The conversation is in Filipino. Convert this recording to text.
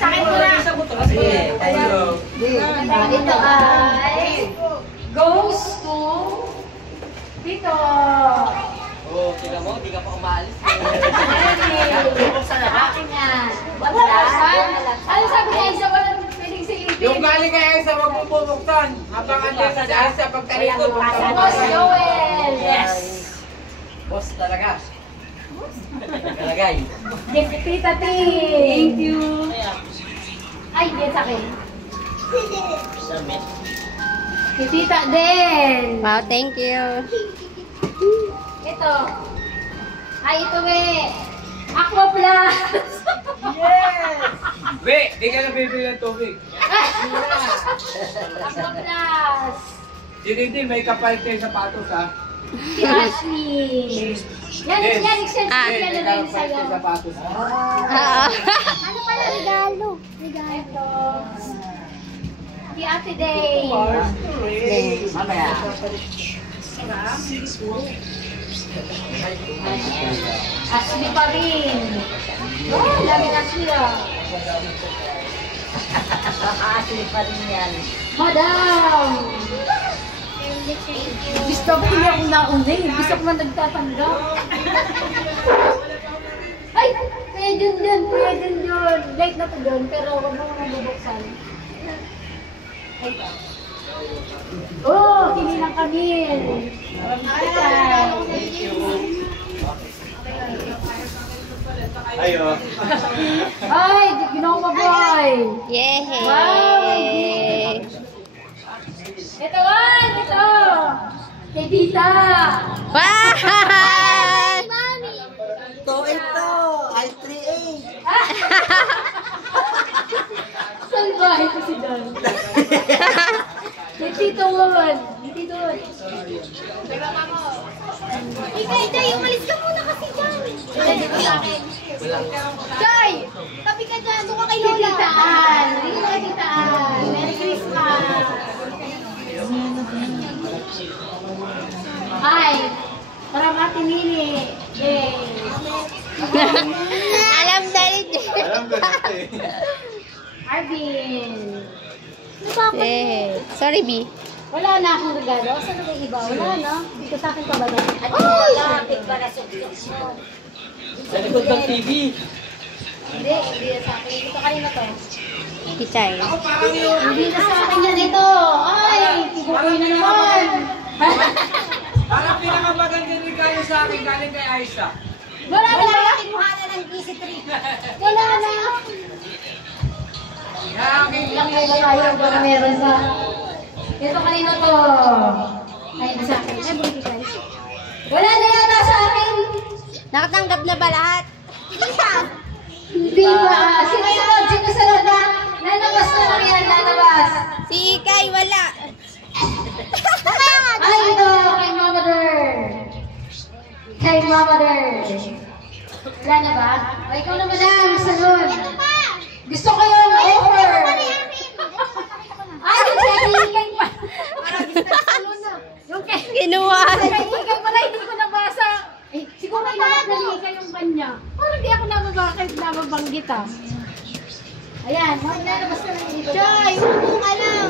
Sa akin mo na. Sige, tayo. Ito ay goes to dito. Oh, tingnan mo, di ka pa umaalis. Buksan na ba? Akin yan. Ano sabi niya isa? Walang pwedeng silipin. Yung galing kay Aisa, wag mong bubuksan. Habang andyan sa Aisa, pagtalikod. Boss Joel. Yes. Boss talaga. Nakalagay. Tita T. Thank you. Ay, yan sa akin. Submit. Si Tita din. Wow, thank you. Ito. Ay, ito Aqua Plus. Yes! Be, di ka na bibili ng tubig. Aqua Plus. Hindi, may kapalit kayo sapatos ha. Si Ashley. Yan, exchange yan na rin sa'yo. Sapatos. Ano pala regalo? Ito. Si Ate Day. Mamaya. Ashley pa rin. Oh, daming Ashley Ashley pa rin yan. Madam! Gusto ko niya akong nauna eh. Gusto ko man nagtatanggap. Ay! Kuya Junjun! Kuya Junjun! Late na to doon, pero huwag mo mabubuksan. Ay! Oh! Kinilang kami! Ayo. Ay! Ginawa boy! Yay! Wow! Ito one! Ito! Kay Tita! Wow! Ito. Ay, 3A. Salbahe ko si Don. Kay Tito Juan. Tito Juan. Ikaw, umalis ka muna kasi dyan. Dito sa akin. Joy! Tabi ka dyan, doon ka kay Kay Lola. Tita Ann. Dito kay Tita Ann. Merry Christmas. Hi. Para Ate Nini. Yay. Alam na rin. Arvin. Yay! Sorry, B. Wala na akong regalo. Saan na yung iba? Wala na. Dito sa akin pa ba na? At lapit para suksok mo. Sa likod ng TV. Hindi. Hindi na sa akin. Ito kanina to. Kitay. Hindi na sa akin yan ito. Ay! Tigukoy na naman. Parang pinakamagandang regalo sa akin galing kay Aisa. Wala na. Wala, kinuha na ng PC3. Wala na. Lang kayo tayo kung meron sa... Ito kanina to. Ay, sa akin. Ay, buti kayo. Wala na yata sa akin. Nakatanggap na ba lahat? Hindi ba? Sinusunod, sinusunod na. Lalabas na lang yan, lalabas. Si Ikay, wala. Ay, ito, kay Mama Der. Kay Mama Der. Wala na ba? O, ikaw na madam, sunod. Gusto ko yung offer. Ay, yung kay Ikay pa. Yung kay Kinuha. Ikay pala, hindi ko nabasa. Eh, siguro may nakakali yung kanya. Parang di ako nababanggit ah. Ayan, lalabas na lang dito. Joy, umupo ka lang.